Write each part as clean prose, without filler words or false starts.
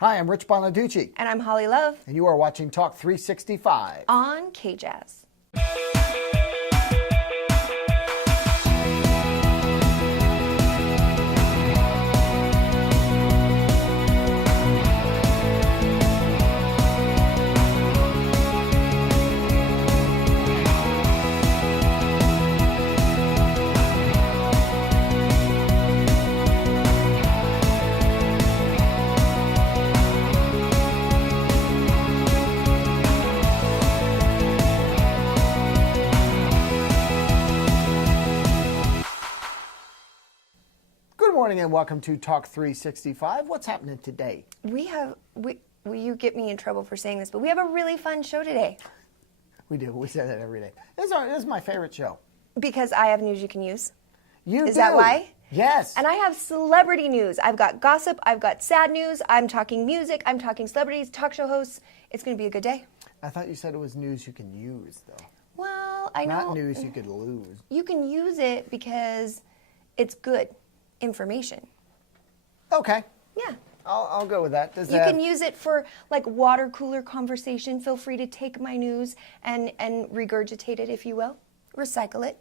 Hi, I'm Rich Bonaducci. And I'm Holly Love. And you are watching Talk 365 on KJazz. Good morning and welcome to Talk 365. What's happening today? You get me in trouble for saying this, but we have a really fun show today. We do. We say that every day. This is my favorite show. Because I have news you can use. You Is do. that why? Yes. And I have celebrity news. I've got gossip. I've got sad news. I'm talking music. I'm talking celebrities, talk show hosts. It's going to be a good day. I thought you said it was news you can use, though. Well, I know. Not news you could lose. You can use it because it's good information. Okay. Yeah. I'll go with that. You can use it for like water cooler conversation. Feel free to take my news and regurgitate it, if you will. Recycle it.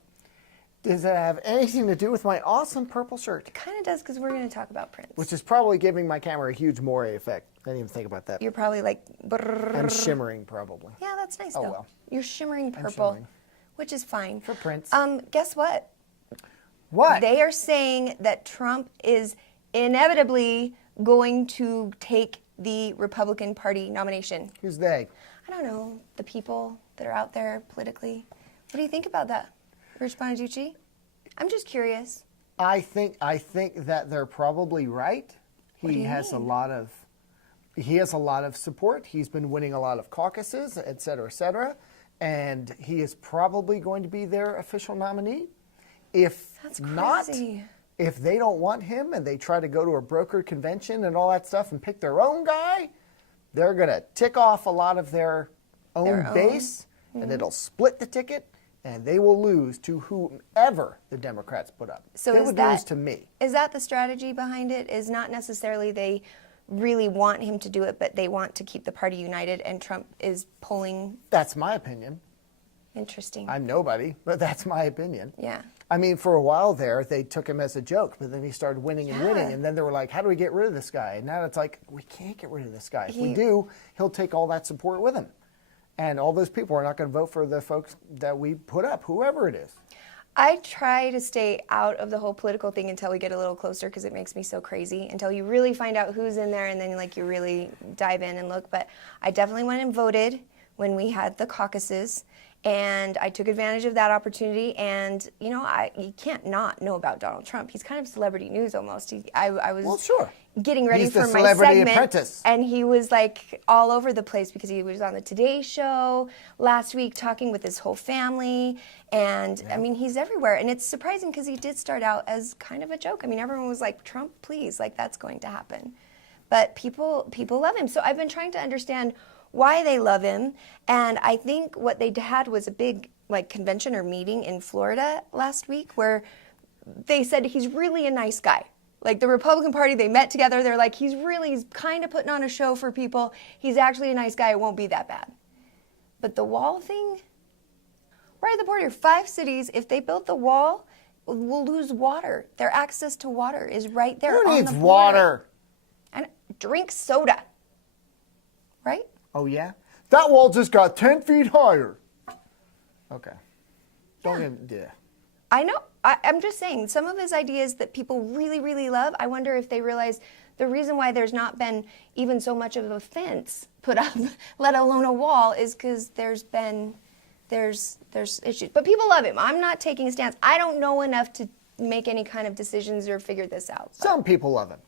Does it have anything to do with my awesome purple shirt? It kind of does, because we're going to talk about Prince. Which is probably giving my camera a huge moire effect. I didn't even think about that. You're probably like... Brrr. I'm shimmering, probably. Yeah, that's nice, Oh, though. well. You're shimmering purple, shimmering. which is fine. For Prince. Guess what? What? They are saying that Trump is inevitably going to take the Republican Party nomination. Who's they? I don't know, the people that are out there politically. What do you think about that, Rich Bonaducci? I'm just curious. I think that they're probably right. What do He you has mean? He has a lot of support. He's been winning a lot of caucuses, et cetera, and he is probably going to be their official nominee. If That's not, crazy. if they don't want him and they try to go to a brokered convention and all that stuff and pick their own guy, they're going to tick off a lot of their own base, and it'll split the ticket, and they will lose to whomever the Democrats put up. So they is would that, lose to me. Is that the strategy behind it? Is not necessarily they really want him to do it, but they want to keep the party united, and Trump is pulling... That's my opinion. Interesting. I'm nobody, but that's my opinion. Yeah. I mean, for a while there, they took him as a joke, but then he started winning and winning, Yeah. and then they were like, how do we get rid of this guy? And now it's like, we can't get rid of this guy. If we do, he'll take all that support with him. And all those people are not going to vote for the folks that we put up, whoever it is. I try to stay out of the whole political thing until we get a little closer, because it makes me so crazy, until you really find out who's in there, and then like you really dive in and look. But I definitely went and voted when we had the caucuses, and I took advantage of that opportunity. And you know, you can't not know about Donald Trump. He's kind of celebrity news almost. I was Well, sure. getting ready He's for the my Celebrity segment, Apprentice. and he was like all over the place, because he was on the Today Show last week talking with his whole family, and I mean, he's everywhere. And it's surprising, because he did start out as kind of a joke. I mean, everyone was like, Trump, please, like that's going to happen. But people love him. So I've been trying to understand why they love him, and I think what they had was a big like convention or meeting in Florida last week, where they said he's really a nice guy. Like the Republican Party, they met together. They're like, he's kind of putting on a show for people. He's actually a nice guy. It won't be that bad. But the wall thing, right at the border, 5 cities, if they build the wall, will lose water. Their access to water is right there. Who on needs the border. water? And drink soda, right? Oh, yeah? That wall just got 10 feet higher. Okay. Don't even, yeah. I know. I'm just saying, some of his ideas that people really, really love, I wonder if they realize the reason why there's not been even so much of a fence put up, let alone a wall, is because there's issues. But people love him. I'm not taking a stance. I don't know enough to make any kind of decisions or figure this out. But. Some people love him.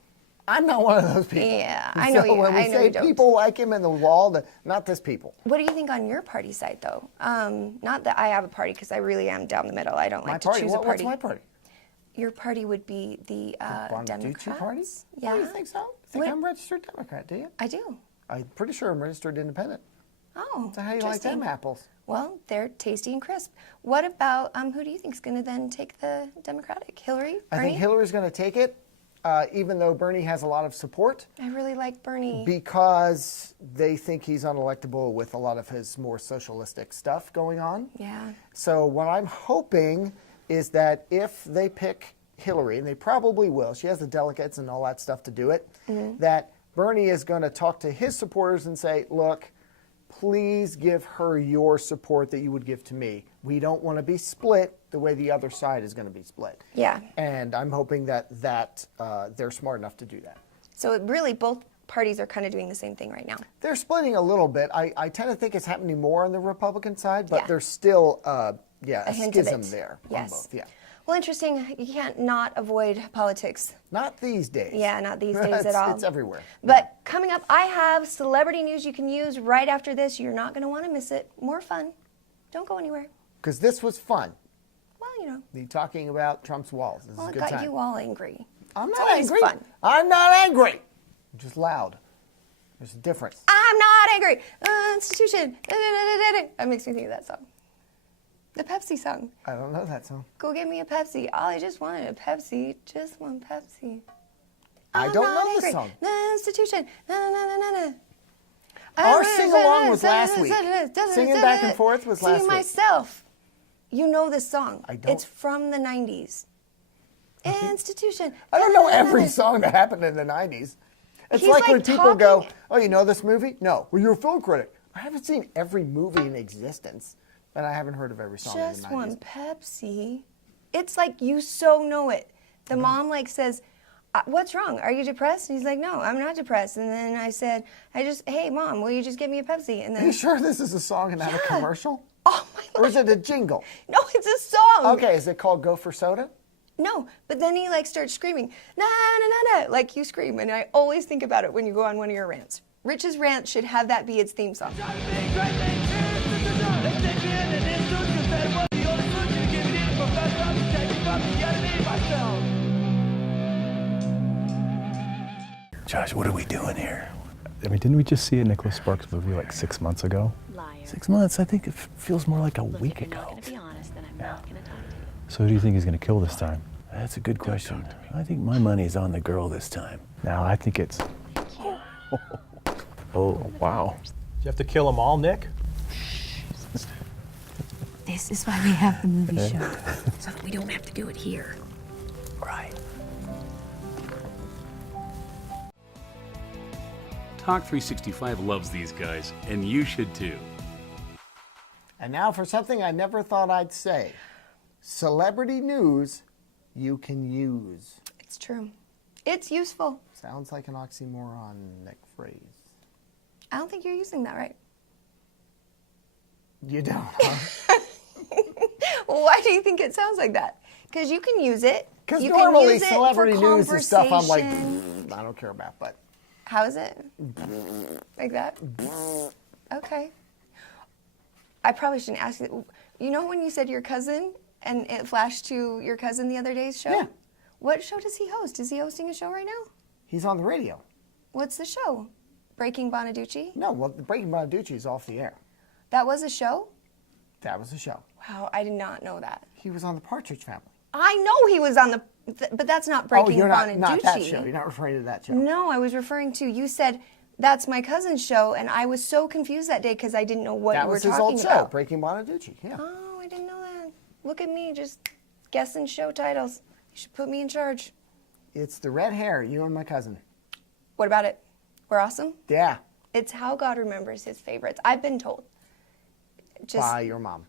I'm not one of those people. Yeah, I know so you. when we I know say you don't. people like him in the wall, not this people. What do you think on your party side, though? Not that I have a party, because I really am down the middle. I don't like to choose a party. What's my party? Your party would be the Democrats. Party? Yeah. Oh, you think so? I think I'm a registered Democrat, do you? I do. I'm pretty sure I'm registered independent. Oh, So how do you like them apples? Well, they're tasty and crisp. What about, who do you think is going to then take the Democratic? Hillary? I Bernie? think Hillary's going to take it. even though Bernie has a lot of support, I really like Bernie. because they think he's unelectable with a lot of his more socialistic stuff going on. Yeah. So what I'm hoping is that if they pick Hillary, and they probably will, she has the delegates and all that stuff to do it, that Bernie is going to talk to his supporters and say, look, please give her your support that you would give to me. We don't want to be split the way the other side is going to be split. Yeah. And I'm hoping that they're smart enough to do that. So really, both parties are kind of doing the same thing right now. They're splitting a little bit. I tend to think it's happening more on the Republican side, but Yeah. there's still a hint of schism it. there Yes. on both. Yeah. Well, interesting. You can't not avoid politics. Not these days. Yeah, not these days at all. It's everywhere. But coming up, I have celebrity news you can use right after this. You're not going to want to miss it. More fun. Don't go anywhere. Because this was fun. Well, you know. The talking about Trump's walls. This Well, is a it good got time. you all angry. I'm It's not always angry. fun. I'm not angry. I'm just loud. There's a difference. I'm not angry. Institution. That makes me think of that song. The Pepsi song. I don't know that song. Go get me a Pepsi. All I just wanted a Pepsi. Just one Pepsi. I I'm don't not know the angry. song. The institution. Our sing-along was last week. Singing back and forth was last See week. myself. You know this song. I don't. It's from the 90s. Institution. I don't know every song that happened in the 90s. It's He's like when like people go, talking- oh, you know this movie? No. Well, you're a film critic. I haven't seen every movie in existence, and I haven't heard of every song in Just the 90s. one Pepsi. It's like you so know it. The mom like says, what's wrong? Are you depressed? And he's like, no, I'm not depressed. And then I said, hey, Mom, will you just get me a Pepsi? And Are then, you sure this is a song and not a Yeah. commercial? oh my Or is God. it a jingle? No, it's a song. Okay, is it called Go for Soda? No, but then he like starts screaming, na na na na, like you scream. And I always think about it when you go on one of your rants. Rich's rant should have that be its theme song. Josh, what are we doing here? I mean, didn't we just see a Nicholas Sparks movie like 6 months ago? Liar. 6 months? I think it feels more like a Look, week if you're ago. not going to be honest, then I'm not going to talk to you. So who do you think he's going to kill this time? That's a good question. I think my money's on the girl this time. Now, I think it's... Oh, Wow. Do you have to kill them all, Nick? This is why we have the movie show. So that we don't have to do it here. right. Talk 365 loves these guys, and you should too. And now for something I never thought I'd say. Celebrity news you can use. It's true. It's useful. Sounds like an oxymoronic phrase. I don't think you're using that right. You don't, huh? Why do you think it sounds like that? Because you can use it. Because You normally can use it celebrity for news is stuff I'm like, conversation. I don't care about, but How is it? Like that? Okay. I probably shouldn't ask you. You know when you said your cousin and it flashed to your cousin the other day's show? Yeah. What show does he host? Is he hosting a show right now? he's on the radio. What's the show? Breaking Bonaducci? No, well, the Breaking Bonaducci is off the air. That was a show? That was the show. Wow, I did not know that. He was on the Partridge Family. I know he was on the, but that's not Breaking you're Bonaducci. not that show. You're not referring to that show. No, I was referring to, you said, that's my cousin's show, and I was so confused that day because I didn't know what That you were was his talking old show, about. Breaking Bonaducci. Yeah. Oh, I didn't know that. Look at me, just guessing show titles. You should put me in charge. It's the red hair, you and my cousin. What about it? We're awesome? Yeah, It's how God remembers his favorites. I've been told. Just, by your mom.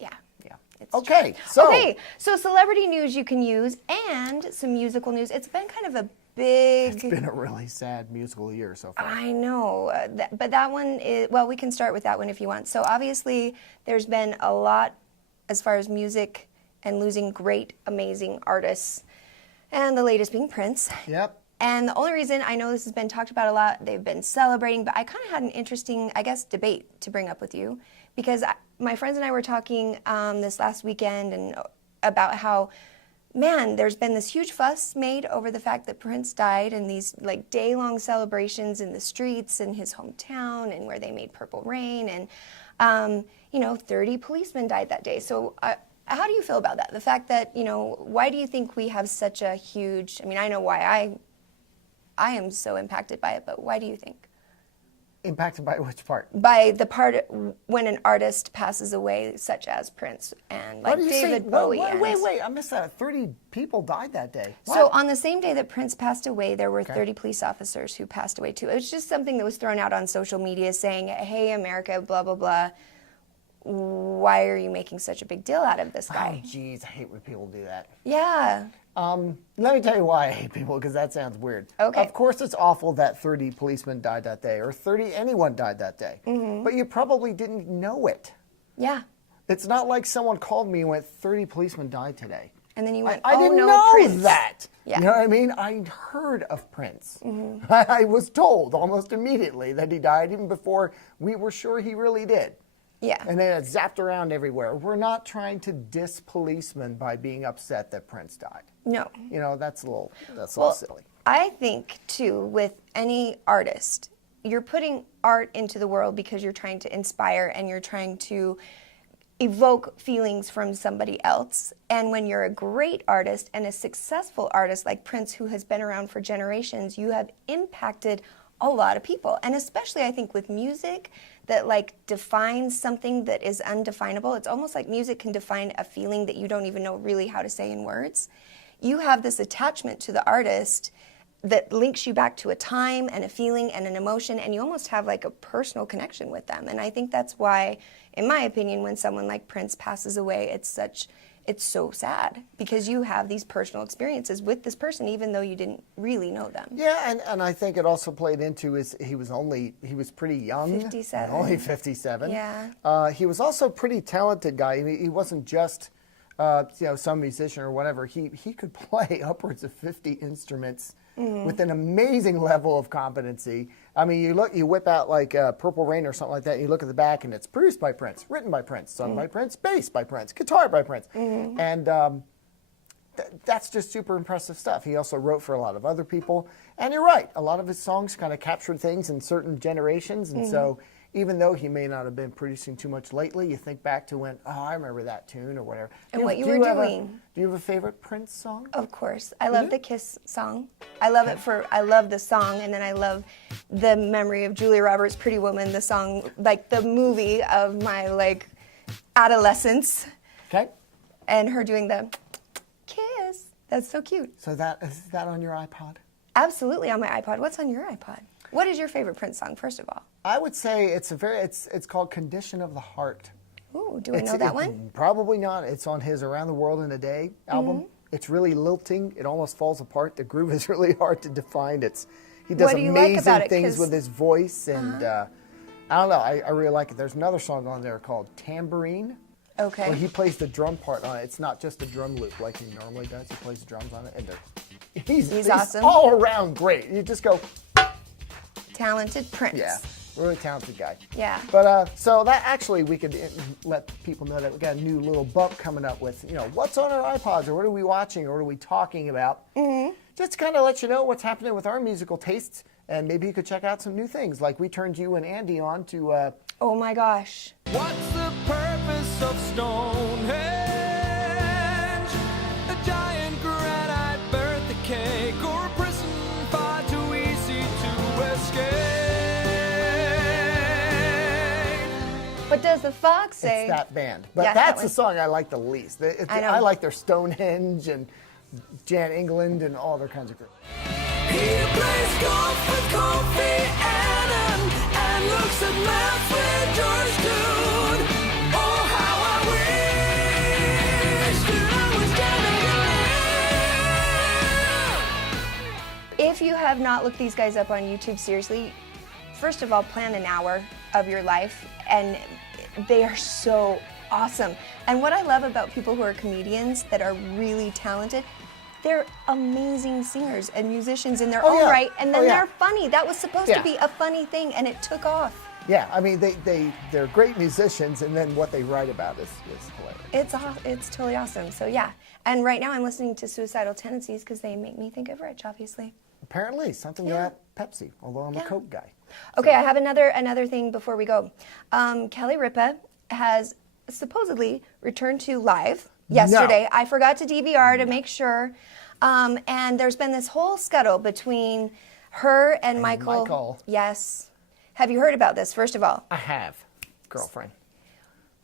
yeah. Yeah. It's Okay, true. Okay, so celebrity news you can use and some musical news. It's been kind of a big... It's been a really sad musical year so far. I know, but that one is, well, we can start with that one if you want. So obviously, there's been a lot as far as music and losing great, amazing artists, and the latest being Prince. Yep. And the only reason I know this has been talked about a lot, they've been celebrating, but I kind of had an interesting, I guess, debate to bring up with you, because my friends and I were talking this last weekend and about how, man, there's been this huge fuss made over the fact that Prince died, and these like day-long celebrations in the streets in his hometown and where they made Purple Rain, and 30 policemen died that day. So How do you feel about that? The fact that, why do you think we have such a huge, I know why I am so impacted by it, but why do you think? Impacted by which part? By the part when an artist passes away, such as Prince and like David Bowie. Wait, I missed that. 30 people died that day. So on the same day that Prince passed away, there were 30 police officers who passed away too. It was just something that was thrown out on social media saying, hey, America, blah, blah, blah. Why are you making such a big deal out of this guy? Oh, geez, I hate when people do that. Yeah. Let me tell you why I hate people, because that sounds weird. Okay. Of course it's awful that 30 policemen died that day, or anyone died that day. Mm-hmm. But you probably didn't know it. Yeah. It's not like someone called me and went, 30 policemen died today. And then you went, I didn't no, know Prince. that. Yeah. You know what I mean? I heard of Prince. Mm-hmm. I was told almost immediately that he died, even before we were sure he really did. Yeah. And then it zapped around everywhere. We're not trying to diss policemen by being upset that Prince died. No. That's a little silly. I think, too, with any artist, you're putting art into the world because you're trying to inspire and you're trying to evoke feelings from somebody else. And when you're a great artist and a successful artist like Prince, who has been around for generations, you have impacted a lot of people. And especially, I think, with music that defines something that is undefinable. It's almost like music can define a feeling that you don't even know really how to say in words. You have this attachment to the artist that links you back to a time and a feeling and an emotion, and you almost have a personal connection with them. And I think that's why, in my opinion, when someone like Prince passes away, it's so sad, because you have these personal experiences with this person even though you didn't really know them. Yeah, and I think it also played into he was pretty young. 57. Only 57. Yeah. He was also a pretty talented guy. I mean, he wasn't just some musician or whatever. He could play upwards of 50 instruments with an amazing level of competency. I mean, you whip out Purple Rain or something like that, and you look at the back, and it's produced by Prince, written by Prince, sung by Prince, bass by Prince, guitar by Prince. And that's just super impressive stuff. He also wrote for a lot of other people. And you're right, a lot of his songs kind of captured things in certain generations, and so even though he may not have been producing too much lately, you think back to when, I remember that tune or whatever. And what you were doing. Do you have a favorite Prince song? Of course. I love the Kiss song. I love I love the song, and then I love the memory of Julia Roberts' Pretty Woman, the song, the movie of my, adolescence. Okay. And her doing the kiss. That's so cute. So is that on your iPod? Absolutely on my iPod. What's on your iPod? What is your favorite Prince song, first of all? I would say it's called Condition of the Heart. Ooh, do I know that one? Probably not. It's on his Around the World in a Day album. It's really lilting. It almost falls apart. The groove is really hard to define. He does What do you like amazing about it? things with his voice, and I don't know. I really like it. There's another song on there called Tambourine. Okay. Where he plays the drum part on it. It's not just a drum loop like he normally does. He plays the drums on it, and he's awesome. all around great. You just go, Talented Prince. yeah, really talented guy. Yeah. But so that actually we could let people know that we got a new little bump coming up with, what's on our iPods, or what are we watching, or what are we talking about? Just to kind of let you know what's happening with our musical tastes, and maybe you could check out some new things. Like we turned you and Andy on to. Oh my gosh. What's the purpose of Stonehenge? A giant granite birthday-cake, or a prison far too easy to escape? What does the fox say? It's that band. But Yeah, that that's the one. song I like the least. I know. I like their Stonehenge and Jan England and all their kinds of groups. He plays golf with Kofi Annan and looks at maps with George Clooney. Oh, how I wish that I was standing. If you have not looked these guys up on YouTube, seriously, first of all, plan an hour of your life, and they are so awesome. And what I love about people who are comedians that are really talented, they're amazing singers and musicians in their own right, and then they're funny. That was supposed to be a funny thing, and it took off. Yeah, I mean, they're great musicians, and then what they write about is hilarious. It's totally awesome. So yeah, and right now I'm listening to Suicidal Tendencies because they make me think of Rich, obviously. Apparently, something about Pepsi, although I'm a Coke guy. Okay, I have another thing before we go. Kelly Ripa has supposedly returned to live yesterday. I forgot to DVR to make sure. And there's been this whole scuttle between her and Michael. Yes. Have you heard about this, first of all? I have, girlfriend.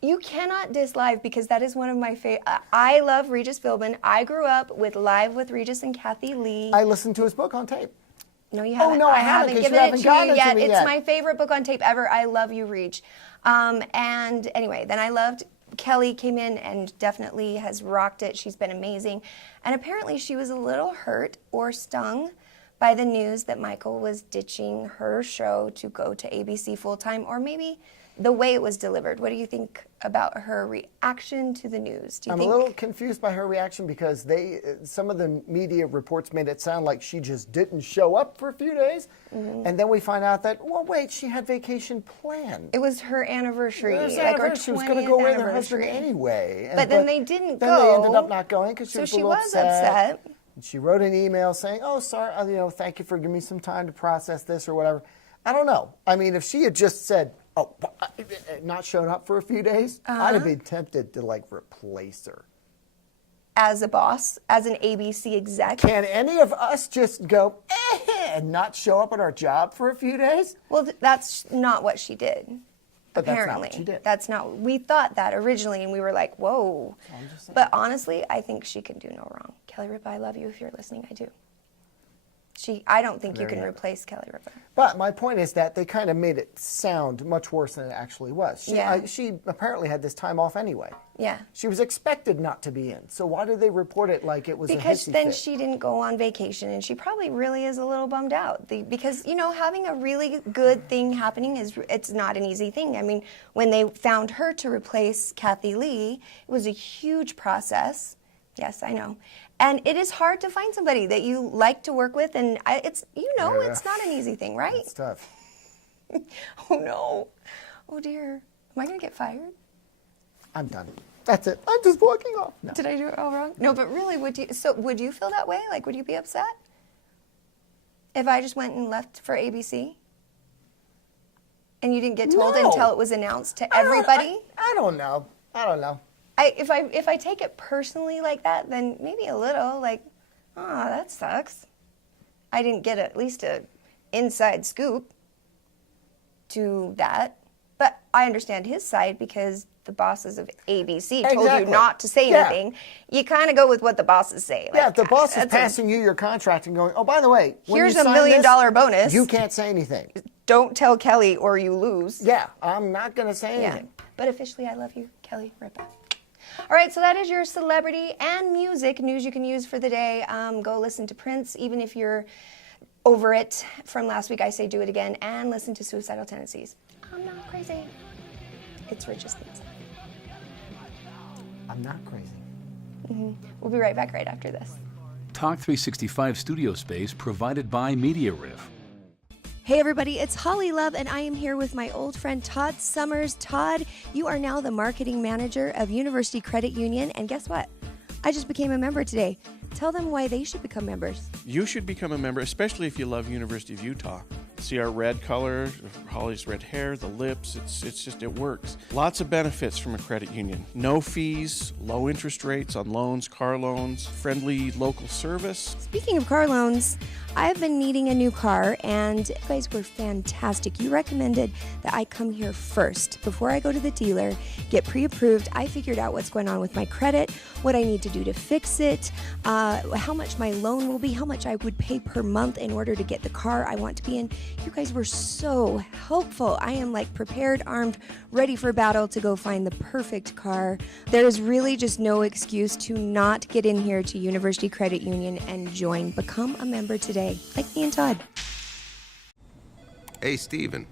You cannot diss Live because that is one of my favorite. I love Regis Philbin. I grew up with Live with Regis and Kathy Lee. I listened to his book on tape. No, you haven't. no, I haven't, 'cause given you haven't it to gotten you it to yet. me It's yet. my favorite book on tape ever. I love you, Reg. And anyway, then I loved Kelly came in and definitely has rocked it. She's been amazing. And apparently she was a little hurt or stung by the news that Michael was ditching her show to go to ABC full-time, or maybe the way it was delivered. What do you think about her reaction to the news? Do you I'm think a little confused by her reaction because some of the media reports made it sound like she just didn't show up for a few days. And then we find out that, well, wait, she had vacation planned. it was her anniversary? It was her like anniversary. She was going to 20th go with her husband anniversary. anyway. But then they didn't then go. Then they ended up not going because she So was a she little was upset. And she wrote an email saying, oh, sorry, thank you for giving me some time to process this or whatever. I don't know. I mean, if she had just said, oh, not shown up for a few days, I'd have been tempted to, like, replace her. As a boss, as an ABC exec. Can any of us just go, and not show up at our job for a few days? Well, that's not what she did. But that's not apparently. what she did. That's not. We thought that originally, and we were like, whoa. But honestly, I think she can do no wrong. Kelly Ripa, I love you. If you're listening, I do. I don't think you can replace Kelly Ripa. But my point is that they kind of made it sound much worse than it actually was. She apparently had this time off anyway. Yeah. She was expected not to be in. So why did they report it like it was Because a hissy then fit? she didn't go on vacation, and she probably really is a little bummed out. Because, having a really good thing happening it's not an easy thing. I mean, when they found her to replace Kathy Lee, it was a huge process. Yes, I know. And it is hard to find somebody that you like to work with, and it's not an easy thing, right? It's tough. Oh no. Oh dear. Am I going to get fired? I'm done. That's it. I'm just walking off. No. Did I do it all wrong? No, but really, would you feel that way? Like, would you be upset if I just went and left for ABC? And you didn't get told No. until it was announced to everybody? I don't know. If I take it personally like that, then maybe a little like, oh, that sucks. I didn't get at least a inside scoop to that. But I understand his side because the bosses of ABC told you Exactly. not to say Yeah. anything. You kind of go with what the bosses say. Yeah, Like, if the boss is that's passing you your contract and going, oh, by the way, when Here's you a $1 sign million this, bonus. You can't say anything. Don't tell Kelly or you lose. Yeah, I'm not going to say Yeah. anything. But officially, I love you, Kelly Ripa. All right, so that is your celebrity and music news you can use for the day. Go listen to Prince, even if you're over it from last week. I say do it again, and listen to Suicidal Tendencies. I'm not crazy. It's Rich's theme song. I'm not crazy. We'll be right back right after this. Talk 365 studio space provided by Media Riff. Hey everybody, it's Holly Love, and I am here with my old friend Todd Summers. Todd, you are now the marketing manager of University Credit Union, and guess what? I just became a member today. Tell them why they should become members. You should become a member, especially if you love University of Utah. See our red color, Holly's red hair, the lips, it works. Lots of benefits from a credit union. No fees, low interest rates on loans, car loans, friendly local service. Speaking of car loans, I've been needing a new car, and you guys were fantastic. You recommended that I come here first before I go to the dealer, get pre-approved. I figured out what's going on with my credit, what I need to do to fix it, how much my loan will be, how much I would pay per month in order to get the car I want to be in. You guys were so helpful. I am like prepared, armed, ready for battle to go find the perfect car. There is really just no excuse to not get in here to University Credit Union and join. Become a member today, like me and Todd. Hey, Steven.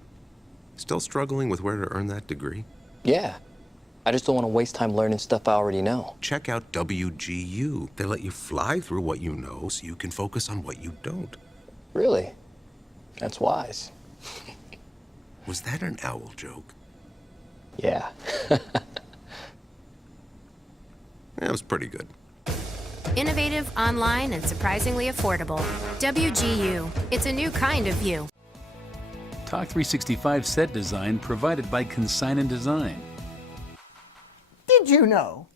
Still struggling with where to earn that degree? Yeah. I just don't want to waste time learning stuff I already know. Check out WGU. They let you fly through what you know so you can focus on what you don't. Really? That's wise. Was that an owl joke? Yeah. That was pretty good. Innovative, online, and surprisingly affordable. WGU. It's a new kind of you. Talk 365 set design provided by Consign and Design. Did you know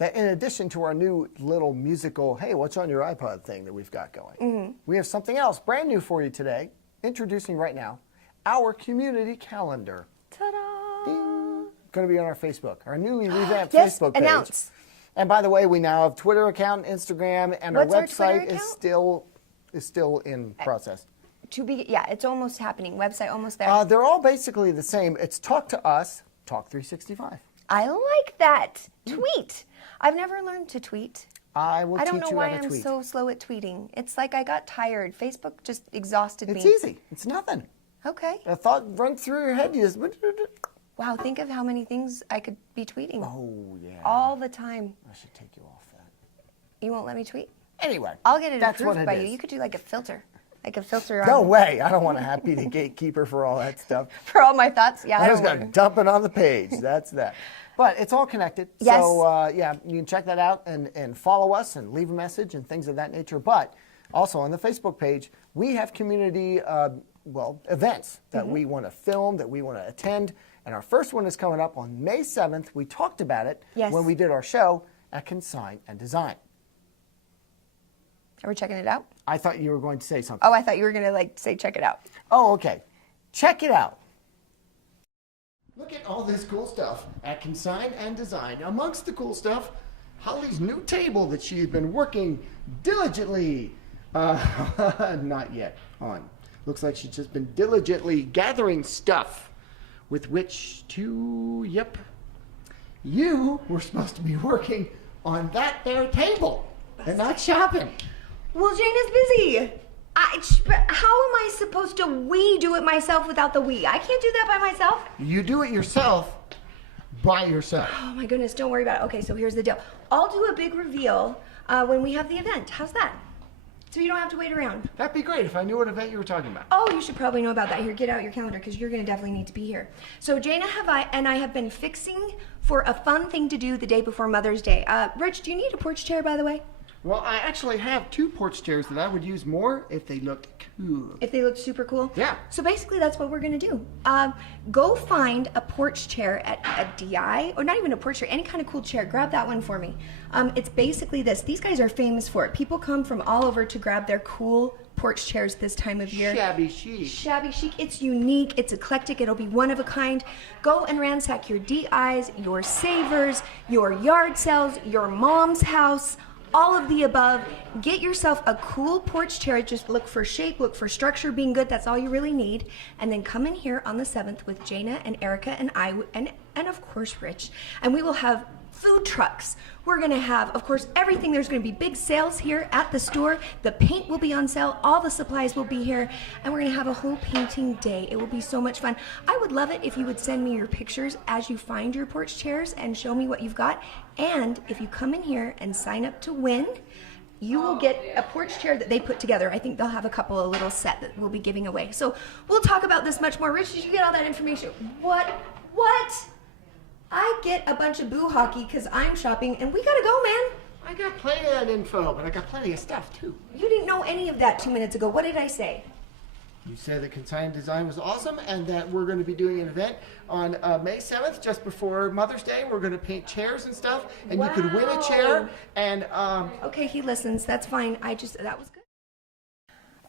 that in addition to our new little musical, hey, what's on your iPod thing that we've got going, we have something else brand new for you today, introducing right now, our community calendar. Ta-da! Going to be on our Facebook, our newly revamped Yes, Facebook page. announce. And by the way, we now have Twitter account, Instagram, and What's our our Twitter website account? is still in process. Yeah, it's almost happening. Website almost there. They're all basically the same. It's Talk to Us, Talk 365. I like that. Tweet. I've never learned to tweet. I will I don't teach know you why how to I'm tweet. so slow at tweeting. It's like I got tired. Facebook just exhausted me. It's easy. It's nothing. Okay. A thought runs through your head. You just... Wow, think of how many things I could be tweeting. Oh, yeah. All the time. I should take you off that. You won't let me tweet? Anyway. I'll get it that's approved what it by is. you. You could do like a filter. Like a filter No on way. I don't want to be the gatekeeper for all that stuff. for all my thoughts. Yeah, I I'm don't just going to want dump it on the page. That's that. But it's all connected. Yes. So, yeah, you can check that out and follow us and leave a message and things of that nature. But also on the Facebook page, we have community, events that we want to film, that we want to attend. And our first one is coming up on May 7th. We talked about it Yes. when we did our show at Consign and Design. Are we checking it out? I thought you were going to say something. Oh, I thought you were going to say check it out. Oh, okay. Check it out. Look at all this cool stuff at Consign and Design. Amongst the cool stuff, Holly's new table that she's been working diligently, not yet on. Looks like she's just been diligently gathering stuff with which to, you were supposed to be working on that there table and not shopping. Well, Jane is busy. How am I supposed to do it myself without the we? I can't do that by myself. You do it yourself by yourself. Oh my goodness, don't worry about it. Okay, so here's the deal. I'll do a big reveal when we have the event. How's that? So you don't have to wait around. That'd be great if I knew what event you were talking about. Oh, you should probably know about that. Here, get out your calendar because you're going to definitely need to be here. So Jana and I have been fixing for a fun thing to do the day before Mother's Day. Rich, do you need a porch chair, by the way? Well, I actually have 2 porch chairs that I would use more if they looked cool. If they look super cool? Yeah. So basically that's what we're going to do. Go find a porch chair at a DI, or not even a porch chair, any kind of cool chair. Grab that one for me. It's basically this. These guys are famous for it. People come from all over to grab their cool porch chairs this time of year. Shabby chic. Shabby chic. It's unique. It's eclectic. It'll be one of a kind. Go and ransack your DIs, your savers, your yard sales, your mom's house, all of the above. Get yourself a cool porch chair. Just look for shape, look for structure being good. That's all you really need. And then come in here on the 7th with Jana and Erica and I and of course Rich. And we will have food trucks. We're going to have, of course, everything. There's going to be big sales here at the store. The paint will be on sale. All the supplies will be here. And we're going to have a whole painting day. It will be so much fun. I would love it if you would send me your pictures as you find your porch chairs and show me what you've got. And if you come in here and sign up to win, you will get a porch chair that they put together. I think they'll have a couple of little set that we'll be giving away. So we'll talk about this much more. Rich, did you get all that information? What? I get a bunch of boo hockey because I'm shopping, and we gotta go, man. I got plenty of that info, but I got plenty of stuff too. You didn't know any of that 2 minutes ago. What did I say? You said that Consign Design was awesome and that we're going to be doing an event on May 7th, just before Mother's Day. We're going to paint chairs and stuff, and you could win a chair. And okay, he listens. That's fine. That was good.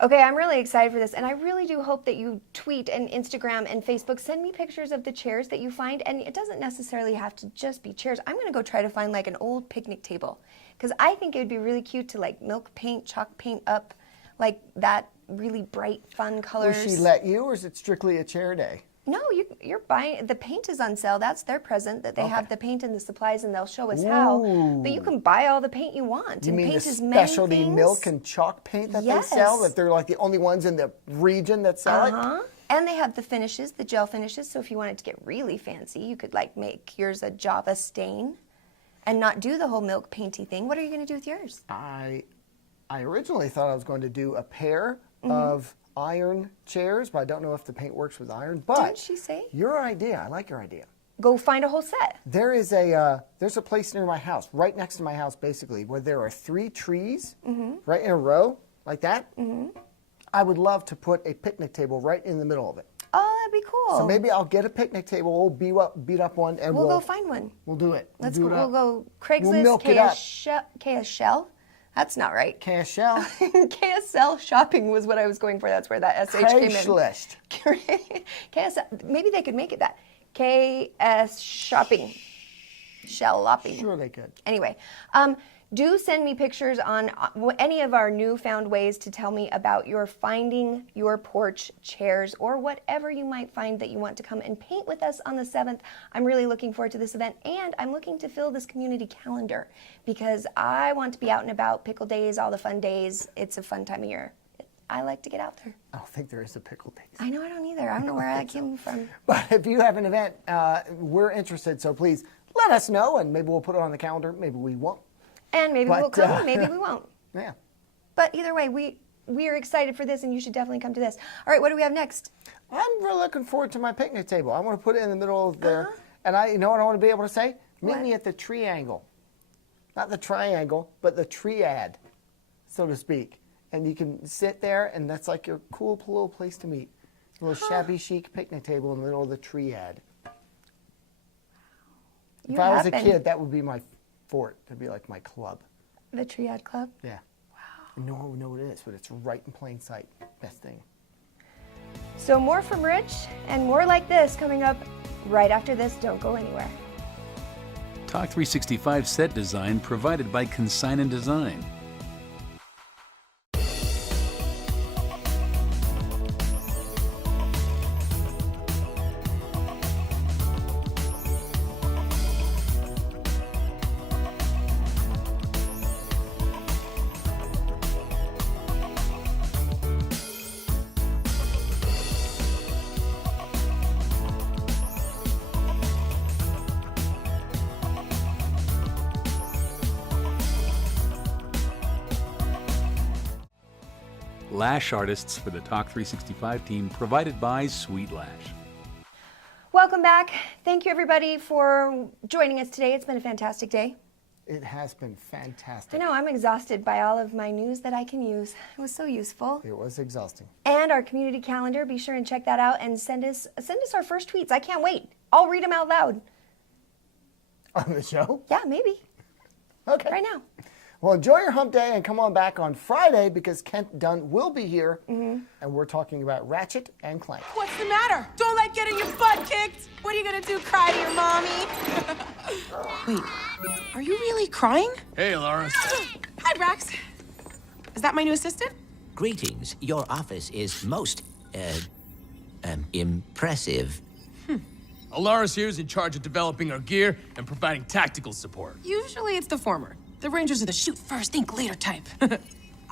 Okay, I'm really excited for this, and I really do hope that you tweet and Instagram and Facebook. Send me pictures of the chairs that you find, and it doesn't necessarily have to just be chairs. I'm going to go try to find like an old picnic table, because I think it would be really cute to like milk paint, chalk paint up like that really bright, fun colors. Will she let you, or is it strictly a chair day? No, you're buying, the paint is on sale. That's their present, that they have the paint and the supplies, and they'll show us how. But you can buy all the paint you want. You and mean paint the as many specialty things. milk and chalk paint that Yes. they sell? That they're like the only ones in the region that sell it? And they have the finishes, the gel finishes. So if you wanted to get really fancy, you could like make yours a Java stain and not do the whole milk painty thing. What are you going to do with yours? I originally thought I was going to do a pair of iron chairs, but I don't know if the paint works with iron. But Didn't she say? Your idea, I like your idea. Go find a whole set. There's a place near my house, right next to my house, basically, where there are 3 trees right in a row like that. I would love to put a picnic table right in the middle of it. Oh, that'd be cool. So maybe I'll get a picnic table, we'll beat up one, and We'll go find one. We'll do it. Let's do go. it up. We'll go Craigslist. We'll milk it up. KSL. That's not right. KSL. KSL shopping was what I was going for. That's where that SH came in. Craigslist. KSL. Maybe they could make it that. KS shopping. Shell lopping. Sure they could. Anyway, do send me pictures on any of our newfound ways to tell me about your finding your porch chairs or whatever you might find that you want to come and paint with us on the 7th. I'm really looking forward to this event, and I'm looking to fill this community calendar because I want to be out and about, pickle days, all the fun days. It's a fun time of year. I like to get out there. I don't think there is a pickle days. I know, I don't either. I don't know where that came from. But if you have an event, we're interested, so please let us know, and maybe we'll put it on the calendar. Maybe we won't. And maybe we'll come, maybe we won't. Yeah. But either way, we are excited for this, and you should definitely come to this. All right, what do we have next? I'm really looking forward to my picnic table. I want to put it in the middle of there. And you know what I want to be able to say? Meet me at the triangle. Not the triangle, but the triad, so to speak. And you can sit there, and that's like your cool little place to meet. A little shabby chic picnic table in the middle of the triad. If I was a kid, that would be my fort. That'd be like my club. The Triad Club? Yeah. Wow. No one would know what it is, but it's right in plain sight. Best thing. So more from Rich and more like this coming up right after this. Don't go anywhere. Talk 365 set design provided by Consign and Design. Lash artists for the Talk 365 team provided by Sweet Lash. Welcome back. Thank you, everybody, for joining us today. It's been a fantastic day. It has been fantastic. I know, I'm exhausted by all of my news that I can use. It was so useful. It was exhausting. And our community calendar, be sure and check that out and send us our first tweets. I can't wait. I'll read them out loud. On the show? Yeah, maybe. Okay. Right now. Well, enjoy your hump day and come on back on Friday because Kent Dunn will be here. And we're talking about Ratchet and Clank. What's the matter? Don't like getting your butt kicked? What are you gonna do, cry to your mommy? Wait, are you really crying? Hey, Laura. Hi, Brax. Is that my new assistant? Greetings. Your office is most, impressive. Alaris here is in charge of developing our gear and providing tactical support. Usually it's the former. The Rangers are the shoot first, think later type.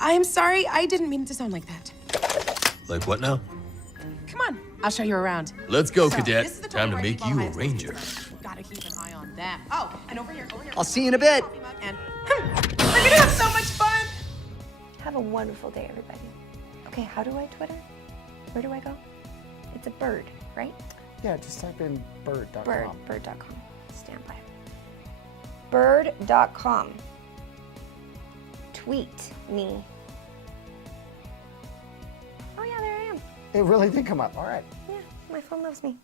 I'm sorry, I didn't mean it to sound like that. Like what now? Come on, I'll show you around. Let's go, So, Cadet. this is the Time to toy make where you a keep all ranger. Gotta keep an eye on that. Oh, and over here. I'll see you in a bit. And we're gonna have so much fun. Have a wonderful day, everybody. Okay, how do I Twitter? Where do I go? It's a bird, right? Yeah, just type in bird.com. Bird.com. Stand by. Bird.com. Tweet me. Oh yeah, there I am. It really did come up. All right. Yeah, my phone loves me.